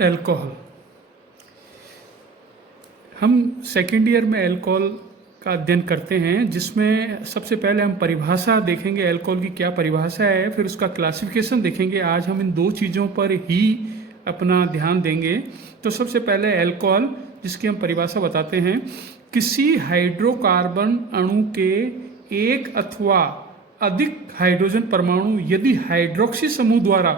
Alcohol. हम second year में alcohol का अध्ययन करते हैं, जिसमें सबसे पहले हम परिभाषा देखेंगे, अल्कोहल की क्या परिभाषा है, फिर उसका क्लासिफिकेशन देखेंगे। आज हम इन दो चीज़ों पर ही अपना ध्यान देंगे। तो सबसे पहले अल्कोहल, जिसकी हम परिभाषा बताते हैं, किसी हाइड्रोकार्बन अणु के एक अथवा अधिक हाइड्रोजन परमाणु यदि हाइड्रोक्सी समूह द्वारा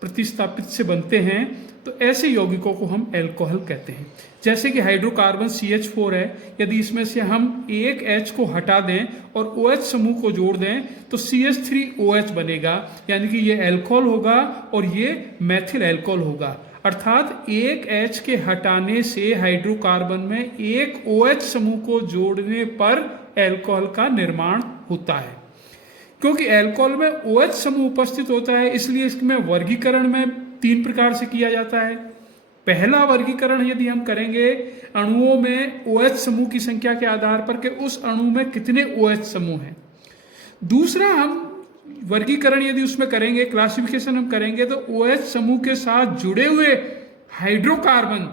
प्रतिस्थापित से बनते हैं तो ऐसे यौगिकों को हम अल्कोहल कहते हैं। जैसे कि हाइड्रोकार्बन CH4 है, यदि इसमें से हम एक H को हटा दें और OH समूह को जोड़ दें तो CH3OH बनेगा, यानी कि ये अल्कोहल होगा और ये मैथिल अल्कोहल होगा। अर्थात एक H के हटाने से हाइड्रोकार्बन में एक OH समूह को जोड़ने पर अल्कोहल का निर्माण होता है। क्योंकि अल्कोहल में OH समूह उपस्थित होता है, इसलिए इसमें वर्गीकरण में 3 प्रकार से किया जाता है। पहला वर्गीकरण यदि हम करेंगे अणुओं में OH समूह की संख्या के आधार पर कि उस अणु में कितने OH समूह हैं। दूसरा हम वर्गीकरण यदि उसमें करेंगे, क्लासिफिकेशन हम करेंगे तो OH समूह के साथ जुड़े हुए हाइड्रोकार्बन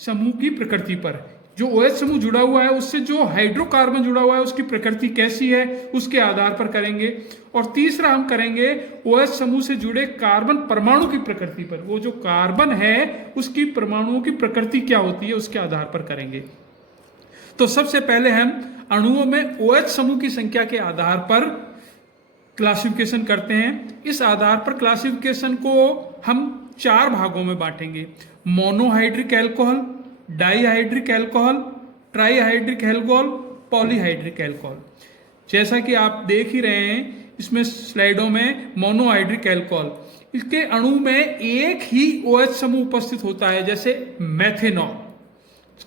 समूह की प्रकृति पर, जो OH समूह जुड़ा हुआ है उससे जो हाइड्रोकार्बन जुड़ा हुआ है उसकी प्रकृति कैसी है उसके आधार पर करेंगे। और तीसरा हम करेंगे OH समूह से जुड़े कार्बन परमाणु की प्रकृति पर, वो जो कार्बन है उसकी परमाणुओं की प्रकृति क्या होती है उसके आधार पर करेंगे। तो सबसे पहले हम अणुओं में OH समूह की संख्या के आधार पर क्लासिफिकेशन करते हैं। इस आधार पर क्लासिफिकेशन को हम 4 भागों में बांटेंगे: monohydric alcohol, dihydric alcohol, trihydric alcohol, polyhydric alcohol. जैसा कि आप देख ही रहे हैं इसमें स्लाइडों में, मोनोहाइड्रिक अल्कोहल, इसके अणु में एक ही OH समूह उपस्थित होता है, जैसे मेथेनॉल,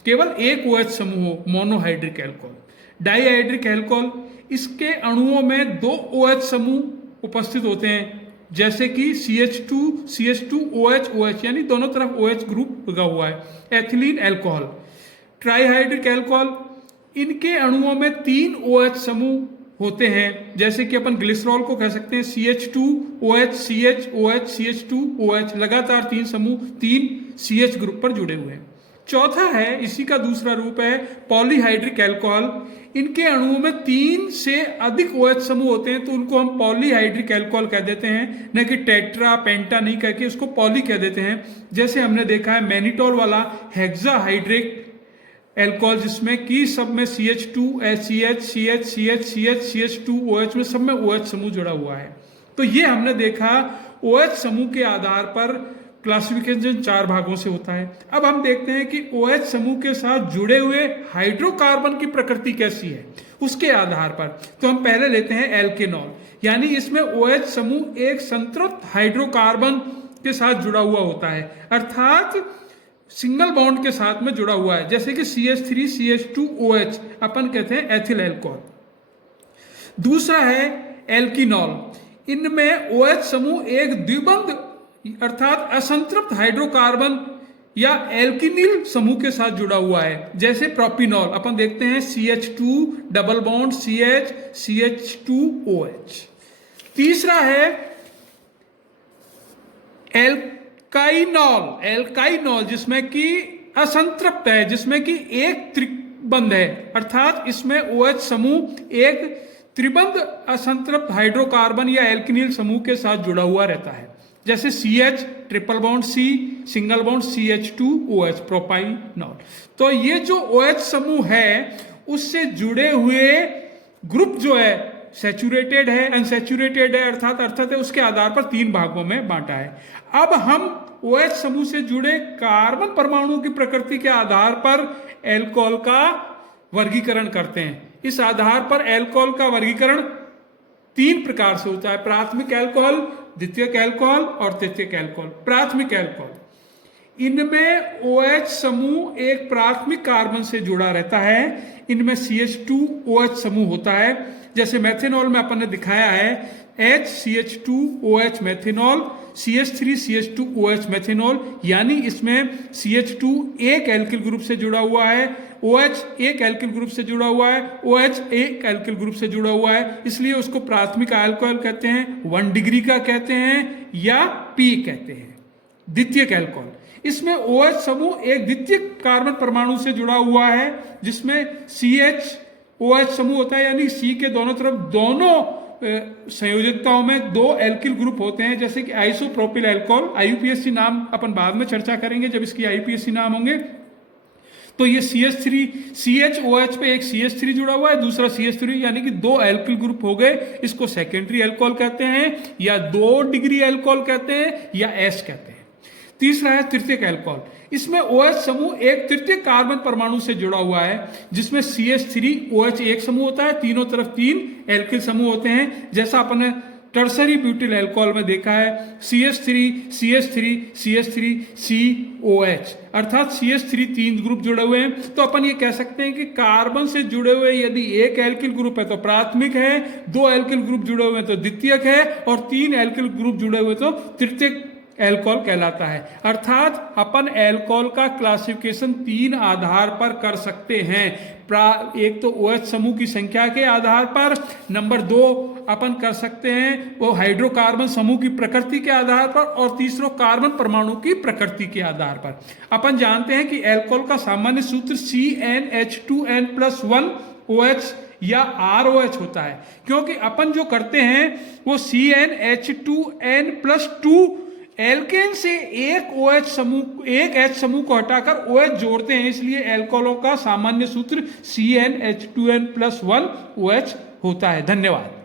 केवल एक OH समूह हो, मोनोहाइड्रिक अल्कोहल। डाईहाइड्रिक अल्कोहल, इसके अणुओं में 2 OH समूह उपस्थित होते हैं, जैसे कि CH2OH OH, यानी दोनों तरफ OH ग्रुप लगा हुआ है, एथिलीन अल्कोहल। ट्राईहाइड्रिक अल्कोहल, इनके अणुओं में 3 OH समूह होते हैं, जैसे कि अपन ग्लिसरॉल को कह सकते हैं CH2OH CHOH CH2OH, लगातार 3 समूह 3 CH ग्रुप पर जुड़े हुए हैं। चौथा है, इसी का दूसरा रूप है पॉलीहाइड्रिक अल्कोहल। इनके अणुओं में 3 से अधिक OH समूह होते हैं, तो उनको हम पॉलीहाइड्रिक अल्कोहल कह देते हैं, न कि टेट्रा पेंटा नहीं कह के उसको पॉली कह देते हैं। जैसे हमने देखा है मैनिटोल वाला हेक्साहाइड्रिक अल्कोहल, जिसमें कि सब में CH2 CH CH CH CH CH2OH में सब में OH समूह जुड़ा हुआ है। तो ये हमने देखा OH समूह के आधार पर क्लासिफिकेशन 4 भागों से होता है। अब हम देखते हैं कि OH समूह के साथ जुड़े हुए हाइड्रोकार्बन की प्रकृति कैसी है उसके आधार पर। तो हम पहले लेते हैं एल्केनॉल, यानी इसमें OH समूह एक संतृप्त हाइड्रोकार्बन के साथ जुड़ा हुआ होता है, अर्थात सिंगल बॉन्ड के साथ में जुड़ा हुआ है, जैसे कि CH3CH2OH अपन कहते हैं एथिल अल्कोहल। दूसरा है एल्कीनॉल, इनमें OH समूह एक द्विबंध अर्थात असंतृप्त हाइड्रोकार्बन या एल्किनिल समूह के साथ जुड़ा हुआ है, जैसे प्रोपिनॉल, अपन देखते हैं CH2 double bond CH CH2OH। तीसरा है एल्काइनॉल, जिसमें कि असंतृप्त है, जिसमें कि एक त्रिबंध है, अर्थात इसमें OH समूह एक त्रिबंध असंतृप्त हाइड्रोकार्बन या एल्किनिल समूह के साथ जुड़ा हुआ रहता है, जैसे CH triple bond C single bond CH2OH प्रोपाइनॉल। तो ये जो OH समूह है उससे जुड़े हुए ग्रुप जो है सैचुरेटेड है, अनसैचुरेटेड है, अर्थात है उसके आधार पर 3 भागों में बांटा है। अब हम OH समूह से जुड़े कार्बन परमाणु की प्रकृति के आधार पर अल्कोहल का वर्गीकरण करते हैं। इस आधार पर अल्कोहल का वर्गीकरण 3 प्रकार से होता है: प्राथमिक अल्कोहल, द्वितीयक अल्कोहल और तृतीयक अल्कोहल। प्राथमिक अल्कोहल, इनमें OH समूह एक प्राथमिक कार्बन से जुड़ा रहता है, इनमें CH2OH समूह होता है, जैसे मेथेनॉल में अपन ने दिखाया है HCH2OH मेथेनॉल, CH3CH2OH मेथेनॉल, यानी इसमें CH2 एक एल्किल ग्रुप से जुड़ा हुआ है, OH एक एल्किल ग्रुप से जुड़ा हुआ है, OH एक एल्किल ग्रुप से जुड़ा हुआ है, इसलिए उसको प्राथमिक अल्कोहल कहते हैं, 1 डिग्री का कहते हैं या P कहते हैं। द्वितीयक अल्कोहल, इसमें OH समूह एक द्वितीय कार्बन परमाणु से जुड़ा हुआ है, जिसमें CH-OH समूह होता है, यानी C के दोनों तरफ दोनों संयोजकताओं में दो एल्किल ग्रुप होते हैं, जैसे कि आइसोप्रोपिल एल्कोहल, IUPAC नाम अपन बाद में चर्चा करेंगे जब इसकी IUPAC नाम होंगे। तो ये CH3 CHOH पे एक CH3 जुड़ा हुआ है, दूसरा CH3, यानी कि दो एल्किल ग्रुप हो गए। इसको सेकेंडरी एल्कोहल कहते हैं, या 2 डिग्री एल्कोहल कहते हैं, या S कहते हैं। तीसरा है तृतीयक एल्कोहल। इसमें OH समूह एक तृतीय कार्बन परमाणु से जुड़ा हुआ है, जिसमें CH3OH एक समूह होता है, तीनों तरफ 3 एल्किल समूह होते हैं, जैसा अपन टर्सरी ब्यूटिल एल्कोहल में देखा है, CH3 CH3 CH3 COH, अर्थात CH3 3 ग्रुप जुड़े हुए हैं। तो अपन ये कह सकते हैं कि कार्बन से जुड़े हुए यदि एक एल्किल ग्रुप है तो प्राथमिक है, 2 एल्किल ग्रुप जुड़े हुए हैं तो द्वितीयक है, और 3 एल्किल ग्रुप जुड़े हुए तो तृतीयक एल्कोहल कहलाता है। अर्थात अपन एल्कोहल का क्लासिफिकेशन 3 आधार पर कर सकते हैं। एक तो OH समूह की संख्या के आधार पर, नंबर 2 अपन कर सकते हैं वो हाइड्रोकार्बन समूह की प्रकृति के आधार पर, और तीसरा कार्बन परमाणु की प्रकृति के आधार पर। अपन जानते हैं कि एल्कोहल का सामान्य सूत्र CnH2n+1 OH या ROH होता है, क्योंकि अपन जो करते हैं वो CnH2n+2 एल्केन से एक OH समूह, एक H समूह को हटाकर OH जोड़ते हैं, इसलिए एल्कोहलों का सामान्य सूत्र CnH2n+1 OH होता है। धन्यवाद।